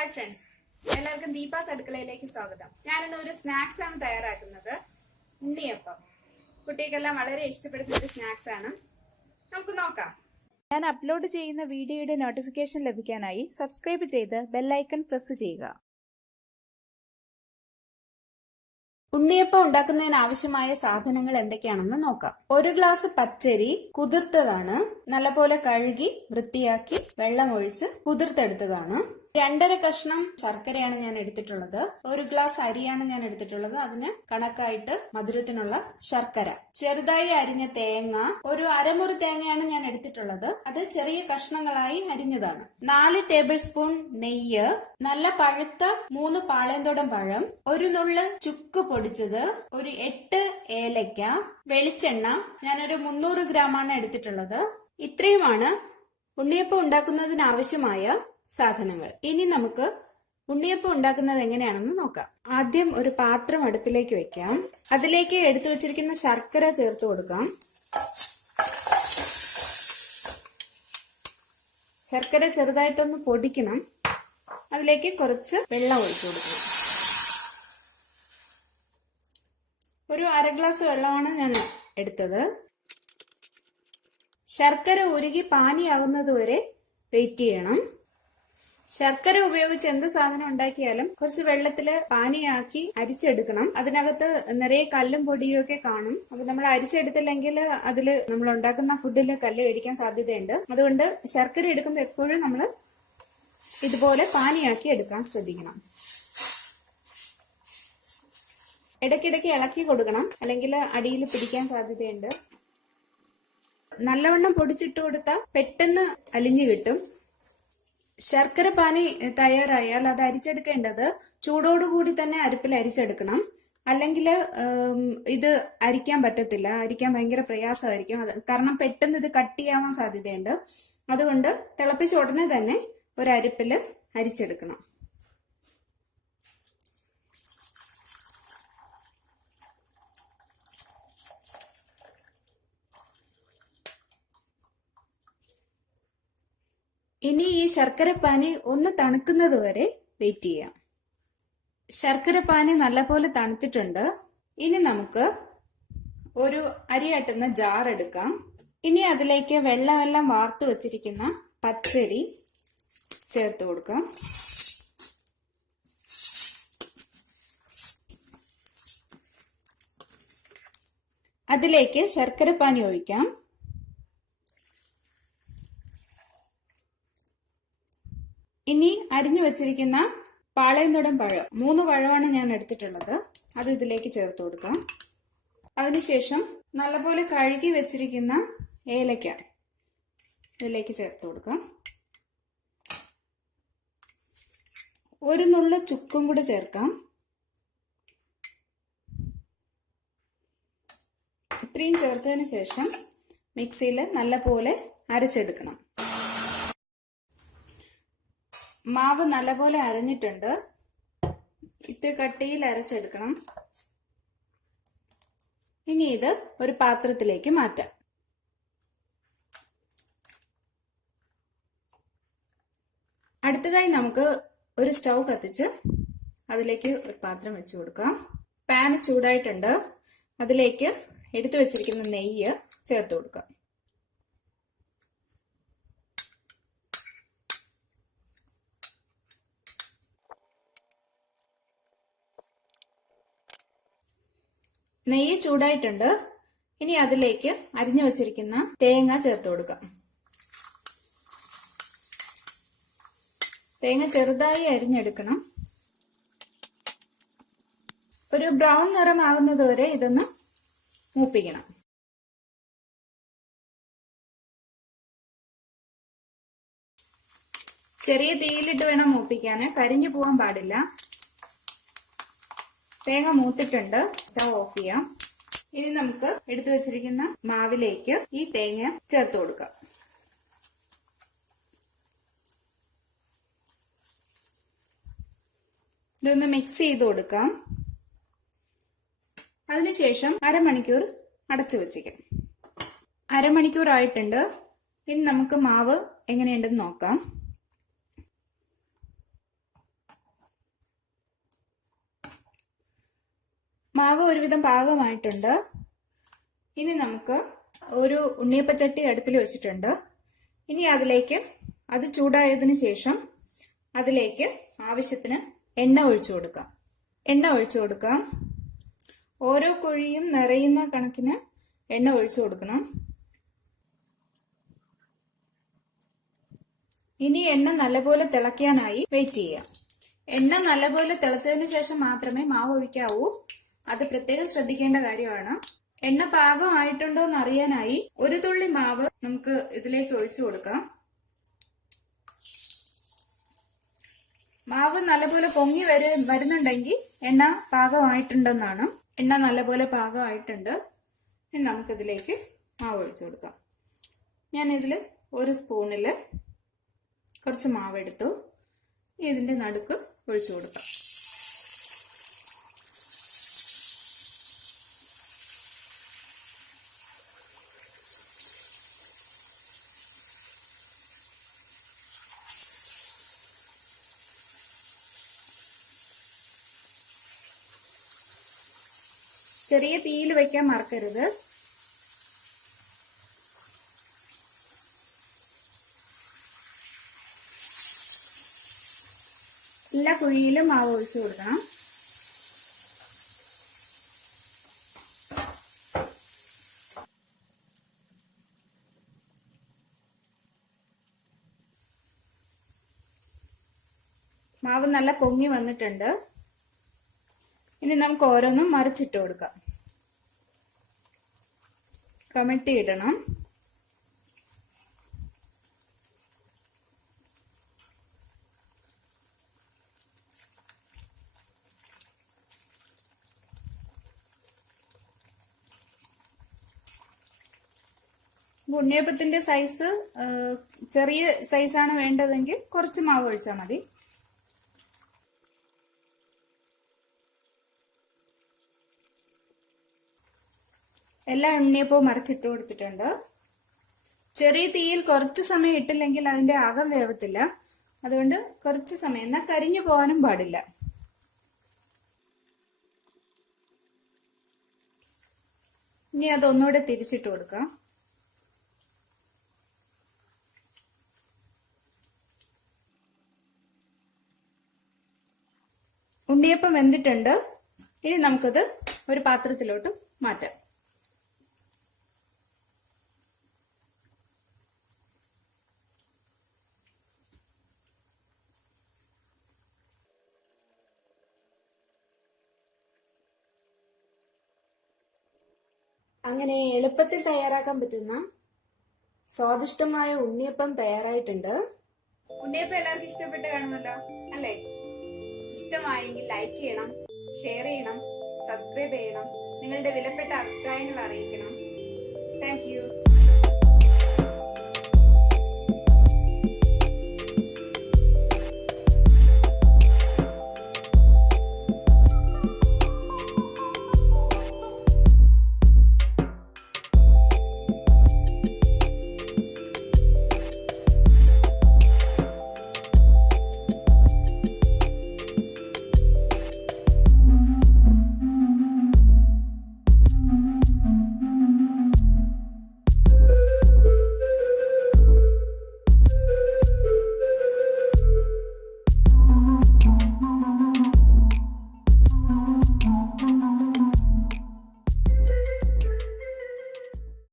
Hi friends, എല്ലാവർക്കും ദീപാസ് അടുക്കളയിലേക്ക് സ്വാഗതം. ഞാനിന്ന് ഒരു സ്നാക്സ് ആണ് തയ്യാറാക്കുന്നത്. ഉണ്ണിയപ്പം കുട്ടികൾക്കെല്ലാം വളരെ ഇഷ്ടപ്പെടുന്ന ഒരു സ്നാക്സ് ആണ്. നമുക്ക് നോക്കാം. ഞാൻ അപ്ലോഡ് ചെയ്യുന്ന വീഡിയോയുടെ നോട്ടിഫിക്കേഷൻ ലഭിക്കാനായി സബ്സ്ക്രൈബ് ചെയ്ത് ബെല്ലൈക്കൺ പ്രസ് ചെയ്യുക. ഉണ്ണിയപ്പം ഉണ്ടാക്കുന്നതിന് ആവശ്യമായ സാധനങ്ങൾ എന്തൊക്കെയാണെന്ന് നോക്കാം. 1 ഗ്ലാസ് പച്ചരി കുതിർത്തതാണ്, നല്ലപോലെ കഴുകി വൃത്തിയാക്കി വെള്ളം ഒഴിച്ച് കുതിർത്തെടുത്തതാണ്. 2.5 കഷ്ണം ശർക്കരയാണ് ഞാൻ എടുത്തിട്ടുള്ളത്. 1 ഗ്ലാസ് അരിയാണ് ഞാൻ എടുത്തിട്ടുള്ളത്. അതിന് കണക്കായിട്ട് മധുരത്തിനുള്ള ശർക്കര. ചെറുതായി അരിഞ്ഞ തേങ്ങ, ഒരു അരമുറി തേങ്ങയാണ് ഞാൻ എടുത്തിട്ടുള്ളത്. അത് ചെറിയ കഷ്ണങ്ങളായി അരിഞ്ഞതാണ്. 4 ടേബിൾ സ്പൂൺ നെയ്യ്, നല്ല പഴുത്ത 3 പാളയംതോടൻ പഴം, ഒരു നുള്ള് ചുക്ക് പൊടിച്ചത്, ഒരു 8 ഏലക്ക, വെളിച്ചെണ്ണ ഞാനൊരു 300 ഗ്രാമാണ് എടുത്തിട്ടുള്ളത്. ഇത്രയുമാണ് ഉണ്ണിയപ്പം ഉണ്ടാക്കുന്നതിന് ആവശ്യമായ സാധനങ്ങൾ. ഇനി നമുക്ക് ഉണ്ണിയപ്പം ഉണ്ടാക്കുന്നത് എങ്ങനെയാണെന്ന് നോക്കാം. ആദ്യം ഒരു പാത്രം അടുപ്പിലേക്ക് വെക്കാം. അതിലേക്ക് എടുത്തു വച്ചിരിക്കുന്ന ശർക്കര ചേർത്ത് കൊടുക്കാം. ശർക്കര ചെറുതായിട്ടൊന്ന് പൊടിക്കണം. അതിലേക്ക് കുറച്ച് വെള്ളം ഒഴിച്ചു കൊടുക്കണം. ഒരു 1/2 ഗ്ലാസ് വെള്ളമാണ് ഞാൻ എടുത്തത്. ശർക്കര ഉരുകി പാനിയാകുന്നത് വരെ വെയിറ്റ് ചെയ്യണം. ശർക്കര ഉപയോഗിച്ച് എന്ത് സാധനം ഉണ്ടാക്കിയാലും കുറച്ച് വെള്ളത്തില് പാനിയാക്കി അരിച്ചെടുക്കണം. അതിനകത്ത് നിറയെ കല്ലും പൊടിയും ഒക്കെ കാണും. അപ്പൊ നമ്മൾ അരിച്ചെടുത്തില്ലെങ്കിൽ അതില് നമ്മൾ ഉണ്ടാക്കുന്ന ഫുഡിൽ കല്ല് കടിക്കാൻ സാധ്യതയുണ്ട്. അതുകൊണ്ട് ശർക്കര എടുക്കുമ്പോൾ എപ്പോഴും നമ്മൾ ഇതുപോലെ പാനിയാക്കി എടുക്കാൻ ശ്രദ്ധിക്കണം. ഇടയ്ക്കിടയ്ക്ക് ഇളക്കി കൊടുക്കണം, അല്ലെങ്കിൽ അടിയിൽ പിടിക്കാൻ സാധ്യതയുണ്ട്. നല്ലവണ്ണം പൊടിച്ചിട്ട് കൊടുത്താൽ പെട്ടെന്ന് അലിഞ്ഞു കിട്ടും. ശർക്കര പാനി തയ്യാറായാൽ അത് അരിച്ചെടുക്കേണ്ടത് ചൂടോടുകൂടി തന്നെ അരിപ്പിൽ അരിച്ചെടുക്കണം. അല്ലെങ്കിൽ ഇത് അരിക്കാൻ പറ്റത്തില്ല, അരിക്കാൻ ഭയങ്കര പ്രയാസമായിരിക്കും. കാരണം പെട്ടെന്ന് ഇത് കട്ടിയാവാൻ സാധ്യതയുണ്ട്. അതുകൊണ്ട് തിളപ്പിച്ച ഉടനെ തന്നെ ഒരു അരിപ്പിൽ അരിച്ചെടുക്കണം. ഇനി ഈ ശർക്കരപ്പാനി ഒന്ന് തണുക്കുന്നത് വരെ വെയിറ്റ് ചെയ്യാം. ശർക്കരപ്പാനി നല്ലപോലെ തണുത്തിട്ടുണ്ട്. ഇനി നമുക്ക് ഒരു അരിയാട്ടുന്ന ജാർ എടുക്കാം. ഇനി അതിലേക്ക് വെള്ളമെല്ലാം വാർത്തു വച്ചിരിക്കുന്ന പച്ചരി ചേർത്ത് കൊടുക്കാം. അതിലേക്ക് ശർക്കരപ്പാനി ഒഴിക്കാം. ഇനി അരിഞ്ഞു വെച്ചിരിക്കുന്ന പാളയംതോടൻ പഴം, 3 പഴമാണ് ഞാൻ എടുത്തിട്ടുള്ളത്. അത് ഇതിലേക്ക് ചേർത്ത് കൊടുക്കാം. അതിനുശേഷം നല്ലപോലെ കഴുകി വെച്ചിരിക്കുന്ന ഏലക്ക ഇതിലേക്ക് ചേർത്ത് കൊടുക്കാം. ഒരു നുള്ള ചുക്കും കൂടെ ചേർക്കാം. ഇത്രയും ചേർത്തതിന് ശേഷം മിക്സിയിൽ നല്ലപോലെ അരച്ചെടുക്കണം. മാവ് നല്ലപോലെ അരഞ്ഞിട്ടുണ്ട്. ഇത്തിരി കട്ടിയിൽ അരച്ചെടുക്കണം. ഇനി ഇത് ഒരു പാത്രത്തിലേക്ക് മാറ്റാം. അടുത്തതായി നമുക്ക് ഒരു സ്റ്റൗ കത്തിച്ച് അതിലേക്ക് ഒരു പാത്രം വെച്ച് കൊടുക്കാം. പാൻ ചൂടായിട്ടുണ്ട്. അതിലേക്ക് എടുത്തു വെച്ചിരിക്കുന്ന നെയ്യ് ചേർത്ത് കൊടുക്കാം. നെയ്യ് ചൂടായിട്ടുണ്ട്. ഇനി അതിലേക്ക് അരിഞ്ഞു വെച്ചിരിക്കുന്ന തേങ്ങ ചേർത്ത് കൊടുക്കാം. തേങ്ങ ചെറുതായി അരിഞ്ഞെടുക്കണം. ഒരു ബ്രൗൺ നിറമാകുന്നത് വരെ ഇതൊന്ന് മൂപ്പിക്കണം. ചെറിയ തീയിലിട്ട് വേണം മൂപ്പിക്കാൻ, കരിഞ്ഞു പോകാൻ പാടില്ല. തേങ്ങ മൂത്തിട്ടുണ്ട്. സ്റ്റൗ ഓഫ് ചെയ്യാം. ഇനി നമുക്ക് എടുത്തു വെച്ചിരിക്കുന്ന മാവിലേക്ക് ഈ തേങ്ങ ചേർത്ത് കൊടുക്കാം. ഇതൊന്ന് മിക്സ് ചെയ്ത് കൊടുക്കാം. അതിനുശേഷം അരമണിക്കൂർ അടച്ചു വെച്ചിരിക്കാം. അരമണിക്കൂർ ആയിട്ടുണ്ട്. ഇനി നമുക്ക് മാവ് എങ്ങനെയുണ്ടെന്ന് നോക്കാം. മാവ് ഒരുവിധം പാകമായിട്ടുണ്ട്. ഇനി നമുക്ക് ഒരു ഉണ്ണിയപ്പച്ചട്ടി അടുപ്പിൽ വെച്ചിട്ടുണ്ട്. ഇനി അതിലേക്ക് അത് ചൂടായതിനു ശേഷം അതിലേക്ക് ആവശ്യത്തിന് എണ്ണ ഒഴിച്ചു കൊടുക്കാം. എണ്ണ ഒഴിച്ചു കൊടുക്കാം. ഓരോ കുഴിയും നിറയുന്ന കണക്കിന് എണ്ണ ഒഴിച്ചു കൊടുക്കണം. ഇനി എണ്ണ നല്ലപോലെ തിളയ്ക്കാനായി വെയിറ്റ് ചെയ്യാം. എണ്ണ നല്ലപോലെ തിളച്ചതിന് ശേഷം മാത്രമേ മാവ് ഒഴിക്കാവൂ. അത് പ്രത്യേകം ശ്രദ്ധിക്കേണ്ട കാര്യമാണ്. എണ്ണ പാകമായിട്ടുണ്ടോ എന്ന് അറിയാനായി ഒരു തുള്ളി മാവ് നമുക്ക് ഇതിലേക്ക് ഒഴിച്ചു കൊടുക്കാം. മാവ് നല്ലപോലെ പൊങ്ങി വരുന്നുണ്ടെങ്കിൽ എണ്ണ പാകമായിട്ടുണ്ടെന്നാണ്. എണ്ണ നല്ലപോലെ പാകമായിട്ടുണ്ട്. ഇനി നമുക്കിതിലേക്ക് മാവ് ഒഴിച്ചു കൊടുക്കാം. ഞാൻ ഇതിൽ ഒരു സ്പൂണില് കുറച്ച് മാവെടുത്തു. ഇതിന്റെ നടുക്ക് ഒഴിച്ചു കൊടുക്കാം. ചെറിയ തീയിൽ വെക്കാൻ മറക്കരുത്. എല്ലാ കുഴിയിലും മാവ് ഒഴിച്ചു കൊടുക്കണം. മാവ് നല്ല പൊങ്ങി വന്നിട്ടുണ്ട്. ഇനി നമുക്ക് ഓരോന്നും മറിച്ചിട്ട് കൊടുക്കാം. കമഴ്ത്തി ഇടണം. ഉണ്ണിയപ്പത്തിന്റെ സൈസ് ചെറിയ സൈസാണ് വേണ്ടതെങ്കിൽ കുറച്ച് മാവ് ഒഴിച്ചാൽ മതി. എല്ലാ ഉണ്ണിയപ്പവും മറിച്ചിട്ട് കൊടുത്തിട്ടുണ്ട്. ചെറിയ തീയിൽ കുറച്ച് സമയം ഇട്ടില്ലെങ്കിൽ അതിന്റെ അകം വേവത്തില്ല. അതുകൊണ്ട് കുറച്ച് സമയം, എന്നാൽ കരിഞ്ഞു പോകാനും പാടില്ല. ഇനി അതൊന്നുകൂടെ തിരിച്ചിട്ട് കൊടുക്കാം. ഉണ്ണിയപ്പം വെന്തിട്ടുണ്ട്. ഇനി നമുക്കത് ഒരു പാത്രത്തിലോട്ട് മാറ്റാം. അങ്ങനെ എളുപ്പത്തിൽ തയ്യാറാക്കാൻ പറ്റുന്ന സ്വാദിഷ്ടമായ ഉണ്ണിയപ്പം തയ്യാറായിട്ടുണ്ട്. ഉണ്ണിയപ്പം എല്ലാവർക്കും ഇഷ്ടപ്പെട്ട് കാണുമല്ലോ അല്ലേ? ഇഷ്ടമായെങ്കിൽ ലൈക്ക് ചെയ്യണം, ഷെയർ ചെയ്യണം, സബ്സ്ക്രൈബ് ചെയ്യണം. നിങ്ങളുടെ വിലപ്പെട്ട അഭിപ്രായങ്ങൾ അറിയിക്കണം. Thank you.